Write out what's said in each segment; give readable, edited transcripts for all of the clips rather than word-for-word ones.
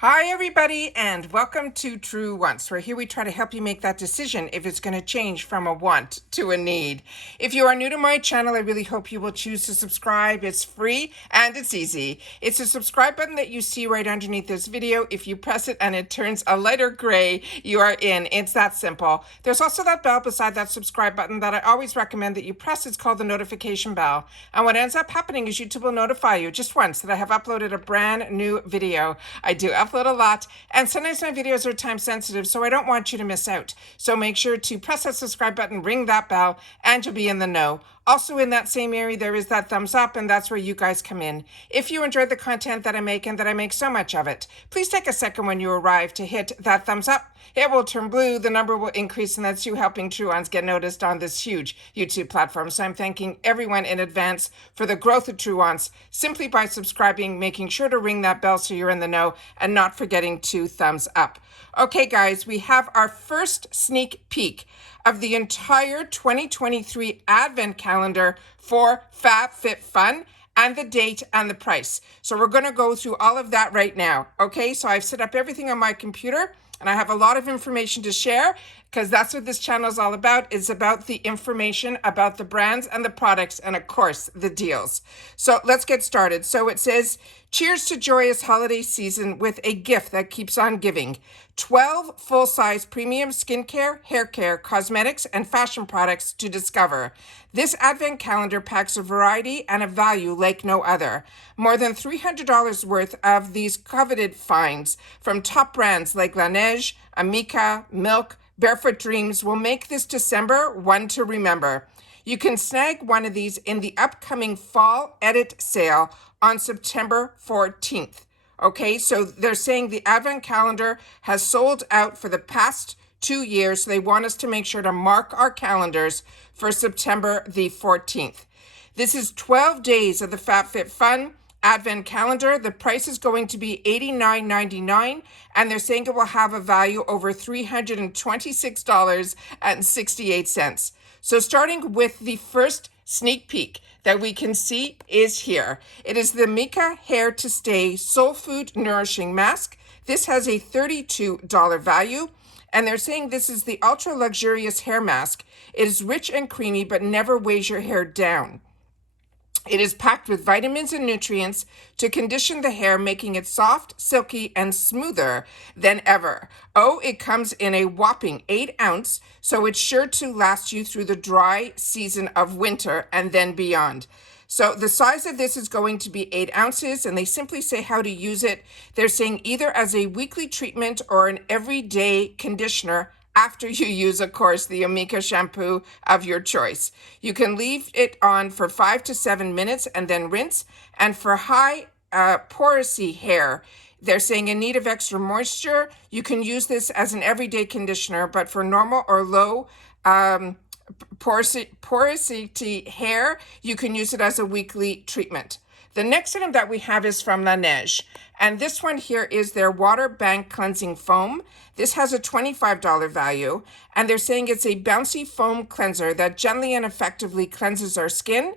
Hi everybody and welcome to True Wants, where here we try to help you make that decision if it's going to change from a want to a need. If you are new to my channel, I really hope you will choose to subscribe. It's free and it's easy. It's a subscribe button that you see right underneath this video. If you press it and it turns a lighter gray, you are in. It's that simple. There's also that bell beside that subscribe button that I always recommend that you press. It's called the notification bell. And what ends up happening is YouTube will notify you just once that I have uploaded a brand new video. I do upload a lot, and sometimes my videos are time sensitive, so I don't want you to miss out. So make sure to press that subscribe button, ring that bell, and you'll be in the know. Also in that same area, there is that thumbs up, and that's where you guys come in. If you enjoyed the content that I make and that I make so much of it, please take a second when you arrive to hit that thumbs up. It will turn blue, the number will increase, and that's you helping True Ones get noticed on this huge YouTube platform. So I'm thanking everyone in advance for the growth of True Ones simply by subscribing, making sure to ring that bell so you're in the know, and not forgetting to thumbs up. Okay, guys, we have our first sneak peek of the entire 2023 Advent calendar for FabFitFun and the date and the price. So we're going to go through all of that right now. Okay, so I've set up everything on my computer and I have a lot of information to share because that's what this channel is all about. It's about the information about the brands and the products and, of course, the deals. So let's get started. So it says, cheers to joyous holiday season with a gift that keeps on giving. 12 full-size premium skincare, hair care, cosmetics, and fashion products to discover. This Advent calendar packs a variety and a value like no other. More than $300 worth of these coveted finds from top brands like Laneige, Amika, Milk, Barefoot Dreams will make this December one to remember. You can snag one of these in the upcoming Fall Edit sale on September 14th. Okay, so they're saying the Advent calendar has sold out for the past 2 years. So they want us to make sure to mark our calendars for September the 14th. This is 12 days of the FabFitFun Advent calendar. The price is going to be $89.99, and they're saying it will have a value over $326.68. So starting with the first sneak peek that we can see is here. It is the Amika Hair to Stay Soulfood Nourishing Mask. This has a $32 value, and they're saying this is the ultra luxurious hair mask. It is rich and creamy, but never weighs your hair down. It is packed with vitamins and nutrients to condition the hair, making it soft, silky, and smoother than ever. Oh, it comes in a whopping 8 ounce, so it's sure to last you through the dry season of winter and then beyond. So the size of this is going to be 8 ounces, and they simply say how to use it. They're saying either as a weekly treatment or an everyday conditioner after you use, of course, the Amika shampoo of your choice. You can leave it on for 5 to 7 minutes and then rinse. And for high porosity hair, they're saying in need of extra moisture, you can use this as an everyday conditioner, but for normal or low porosity hair, you can use it as a weekly treatment. The next item that we have is from Laneige, and this one here is their Water Bank Cleansing Foam. This has a $25 value, and they're saying it's a bouncy foam cleanser that gently and effectively cleanses our skin,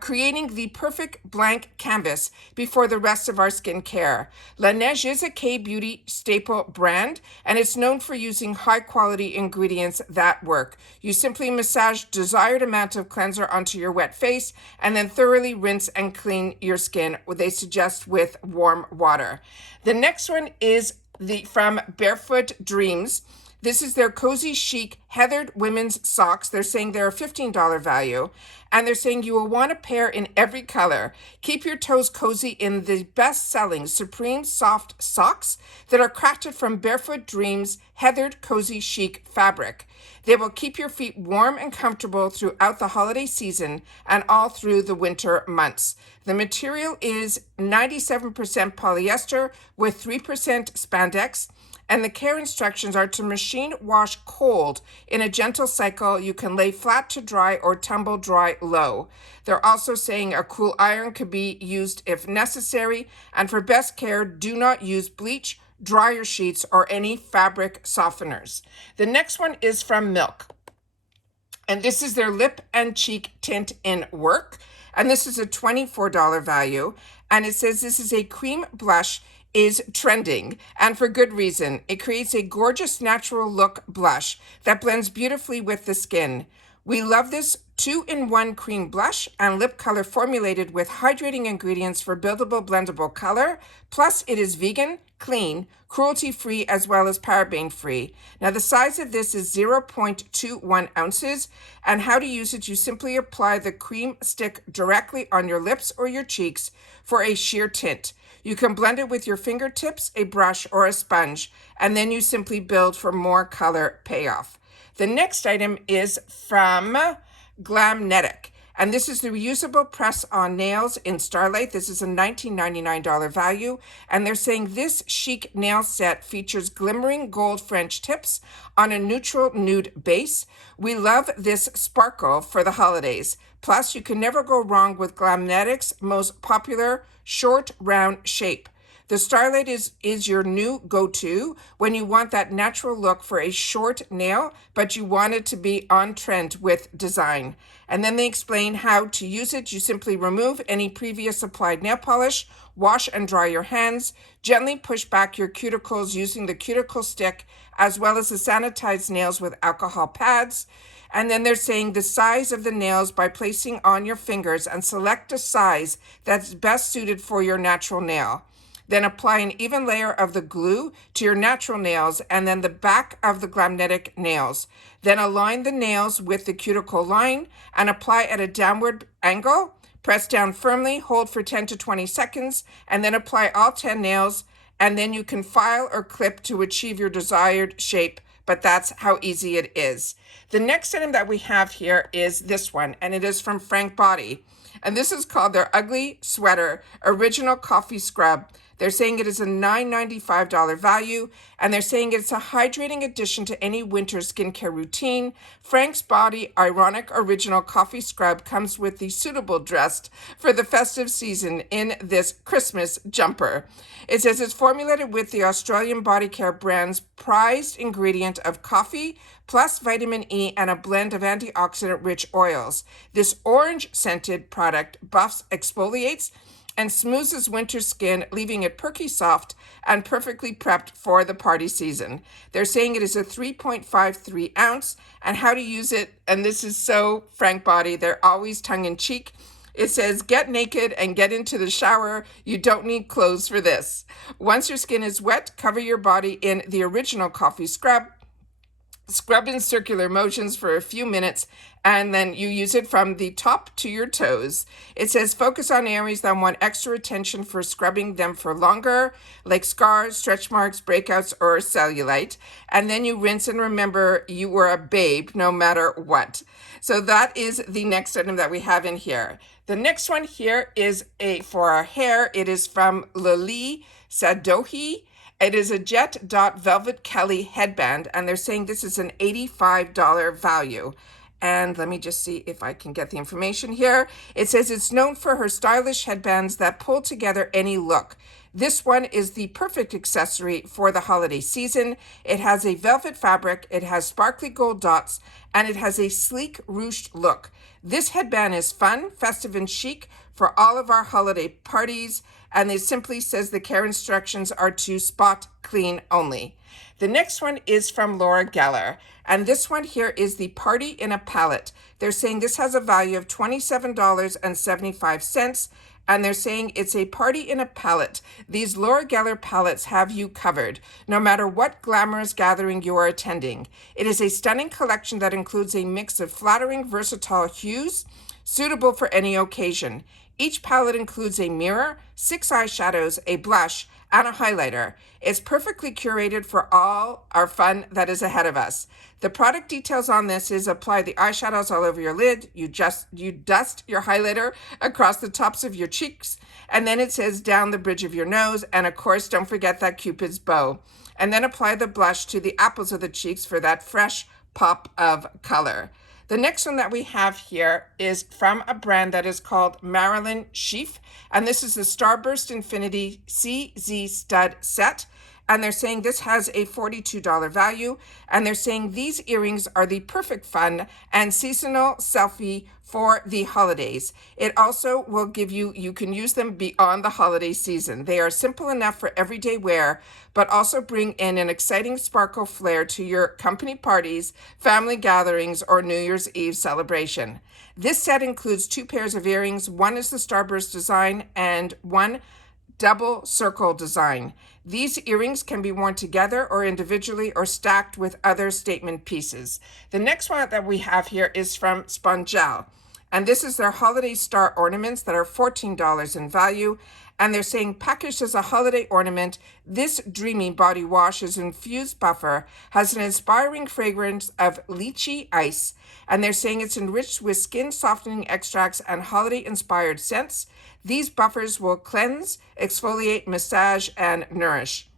creating the perfect blank canvas before the rest of our skincare. Laneige is a K-beauty staple brand, and it's known for using high-quality ingredients that work. You simply massage desired amount of cleanser onto your wet face, and then thoroughly rinse and clean your skin, they suggest with warm water. The next one is from Barefoot Dreams. This is their Cozy Chic Heathered Women's Socks. They're saying they're a $15 value, and they're saying you will want a pair in every color. Keep your toes cozy in the best-selling Supreme Soft Socks that are crafted from Barefoot Dreams Heathered Cozy Chic fabric. They will keep your feet warm and comfortable throughout the holiday season and all through the winter months. The material is 97% polyester with 3% spandex. And the care instructions are to machine wash cold in a gentle cycle. You can lay flat to dry or tumble dry low. They're also saying a cool iron could be used if necessary. And for best care, do not use bleach, dryer sheets, or any fabric softeners. The next one is from Milk. And this is their Lip and Cheek Tint in Werk. And this is a $24 value. And it says this is a cream blush is trending, and for good reason. It creates a gorgeous natural look blush that blends beautifully with the skin. We love this 2-in-1 cream blush and lip color formulated with hydrating ingredients for buildable, blendable color. Plus, it is vegan, clean, cruelty-free, as well as paraben-free. Now, the size of this is 0.21 ounces, and how to use it, you simply apply the cream stick directly on your lips or your cheeks for a sheer tint. You can blend it with your fingertips, a brush, or a sponge, and then you simply build for more color payoff. The next item is from Glamnetic, and this is the reusable press-on nails in Starlight. This is a $19.99 value, and they're saying this chic nail set features glimmering gold French tips on a neutral nude base. We love this sparkle for the holidays. Plus, you can never go wrong with Glamnetic's most popular short, round shape. The Starlight is your new go-to when you want that natural look for a short nail, but you want it to be on trend with design. And then they explain how to use it. You simply remove any previous applied nail polish, wash and dry your hands, gently push back your cuticles using the cuticle stick, as well as the sanitized nails with alcohol pads. And then they're saying the size of the nails by placing on your fingers and select a size that's best suited for your natural nail. Then apply an even layer of the glue to your natural nails and then the back of the Glamnetic nails. Then align the nails with the cuticle line and apply at a downward angle. Press down firmly, hold for 10 to 20 seconds, and then apply all 10 nails, and then you can file or clip to achieve your desired shape, but that's how easy it is. The next item that we have here is this one, and it is from Frank Body. And this is called their Ugly Sweater Original Coffee Scrub. They're saying it is a $9.95 value, and they're saying it's a hydrating addition to any winter skincare routine. Frank's Body Ironic Original Coffee Scrub comes with the suitable dressed for the festive season in this Christmas jumper. It says it's formulated with the Australian body care brand's prized ingredient of coffee, plus vitamin E and a blend of antioxidant-rich oils. This orange-scented product buffs, exfoliates, and smooths winter skin, leaving it perky soft and perfectly prepped for the party season. They're saying it is a 3.53 ounce, and how to use it, and this is so Frank Body, they're always tongue-in-cheek. It says, get naked and get into the shower. You don't need clothes for this. Once your skin is wet, cover your body in the original coffee scrub. Scrub in circular motions for a few minutes, and then you use it from the top to your toes. It says focus on areas that want extra attention for scrubbing them for longer, like scars, stretch marks, breakouts, or cellulite. And then you rinse, and remember, you were a babe no matter what. So that is the next item that we have in here. The next one here is for our hair. It is from Lele Sadoughi. It is a Jet Dot Velvet Kelly headband, and they're saying this is an $85 value. And let me just see if I can get the information here. It says it's known for her stylish headbands that pull together any look. This one is the perfect accessory for the holiday season. It has a velvet fabric, it has sparkly gold dots, and it has a sleek ruched look. This headband is fun, festive, and chic for all of our holiday parties, and it simply says the care instructions are to spot clean only. The next one is from Laura Geller, and this one here is the Party in a Palette. They're saying this has a value of $27.75, and they're saying it's a party in a palette. These Laura Geller palettes have you covered, no matter what glamorous gathering you are attending. It is a stunning collection that includes a mix of flattering, versatile hues, suitable for any occasion. Each palette includes a mirror, 6 eyeshadows, a blush, and a highlighter. It's perfectly curated for all our fun that is ahead of us. The product details on this is apply the eyeshadows all over your lid, you dust your highlighter across the tops of your cheeks, and then it says down the bridge of your nose, and of course don't forget that Cupid's bow. And then apply the blush to the apples of the cheeks for that fresh pop of color. The next one that we have here is from a brand that is called Marilyn Sheaf, and this is the Starburst Infinity CZ Stud Set. and they're saying this has a $42 value, and they're saying these earrings are the perfect fun and seasonal selfie for the holidays. It also will give you, you can use them beyond the holiday season. They are simple enough for everyday wear, but also bring in an exciting sparkle flair to your company parties, family gatherings, or New Year's Eve celebration. This set includes 2 pairs of earrings. One is the starburst design and one double circle design. These earrings can be worn together or individually or stacked with other statement pieces. The next one that we have here is from Spongel, and this is their holiday star ornaments that are $14 in value. And they're saying packaged as a holiday ornament, this dreamy body wash is infused buffer, has an inspiring fragrance of lychee ice, and they're saying it's enriched with skin softening extracts and holiday inspired scents. These buffers will cleanse, exfoliate, massage, and nourish.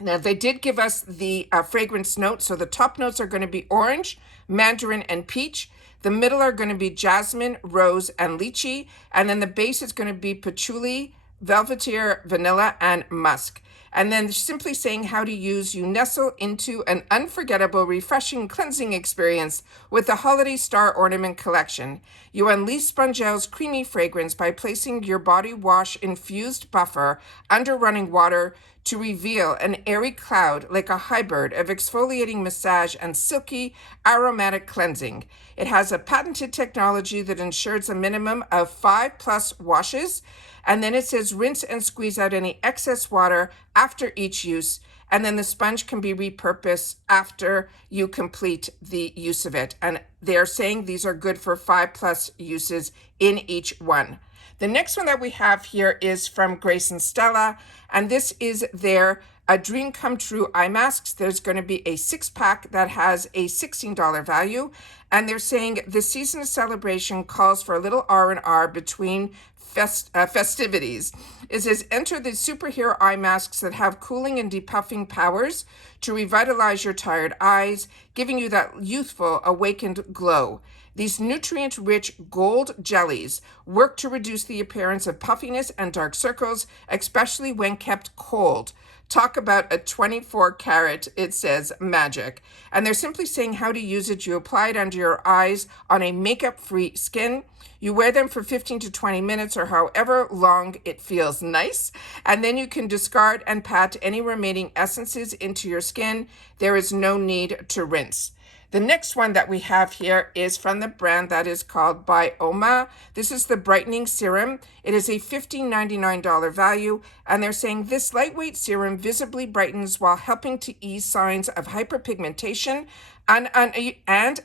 Now, they did give us the fragrance notes. So the top notes are going to be orange, mandarin, and peach. The middle are going to be jasmine, rose, and lychee. And then the base is going to be patchouli, velvetier, vanilla, and musk. And then simply saying how to use, you nestle into an unforgettable, refreshing, cleansing experience with the Holiday Star Ornament Collection. You unleash Spongel's creamy fragrance by placing your body wash infused buffer under running water to reveal an airy cloud like a hybrid of exfoliating massage and silky aromatic cleansing. It has a patented technology that ensures a minimum of 5+ washes. And then it says rinse and squeeze out any excess water after each use. And then the sponge can be repurposed after you complete the use of it. And they're saying these are good for 5+ uses in each one. The next one that we have here is from Grace and Stella. And this is their A Dream Come True eye masks. There's going to be a 6-pack that has a $16 value. And they're saying the season of celebration calls for a little R&R between festivities. It says, enter the superhero eye masks that have cooling and depuffing powers to revitalize your tired eyes, giving you that youthful, awakened glow. These nutrient-rich gold jellies work to reduce the appearance of puffiness and dark circles, especially when kept cold. Talk about a 24-karat, it says, magic. And they're simply saying how to use it. You apply it under your eyes on a makeup-free skin. You wear them for 15 to 20 minutes or however long it feels nice. And then you can discard and pat any remaining essences into your skin. There is no need to rinse. The next one that we have here is from the brand that is called Bioma. This is the brightening serum. It is a $15.99 value, and they're saying this lightweight serum visibly brightens while helping to ease signs of hyperpigmentation and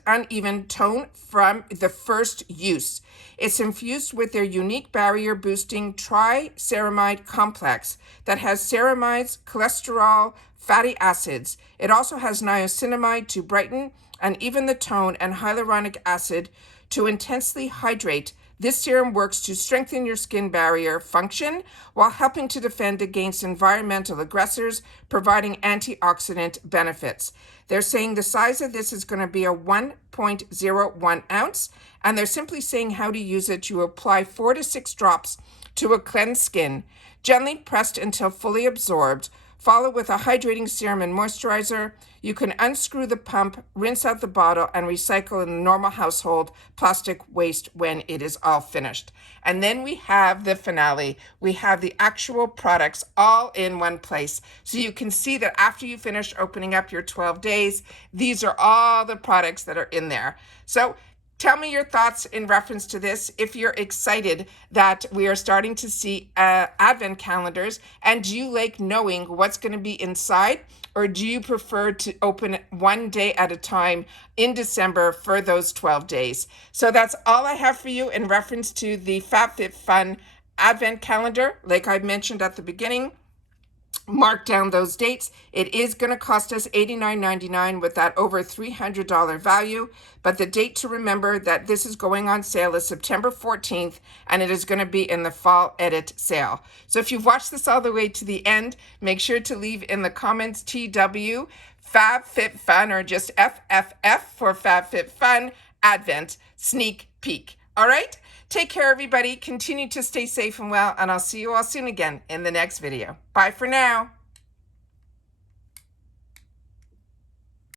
uneven tone from the first use. It's infused with their unique barrier-boosting triceramide complex that has ceramides, cholesterol, fatty acids. It also has niacinamide to brighten and even the tone and hyaluronic acid to intensely hydrate. This serum works to strengthen your skin barrier function while helping to defend against environmental aggressors, providing antioxidant benefits. They're saying the size of this is going to be a 1.01 ounce, and they're simply saying how to use it. You apply 4 to 6 drops to a cleansed skin, gently pressed until fully absorbed. Follow with a hydrating serum and moisturizer. You can unscrew the pump, rinse out the bottle, and recycle in the normal household plastic waste when it is all finished. And then we have the finale. We have the actual products all in one place. So you can see that after you finish opening up your 12 days, these are all the products that are in there. So tell me your thoughts in reference to this. If you're excited that we are starting to see advent calendars, and do you like knowing what's going to be inside, or do you prefer to open one day at a time in December for those 12 days? So that's all I have for you in reference to the FabFitFun advent calendar. Like I mentioned at the beginning, mark down those dates. It is going to cost us $89.99 with that over $300 value. But the date to remember that this is going on sale is September 14th, and it is going to be in the fall edit sale. So if you've watched this all the way to the end, make sure to leave in the comments TW FabFitFun or just FFF for FabFitFun Advent Sneak Peek. All right? Take care, everybody. Continue to stay safe and well, and I'll see you all soon again in the next video. Bye for now.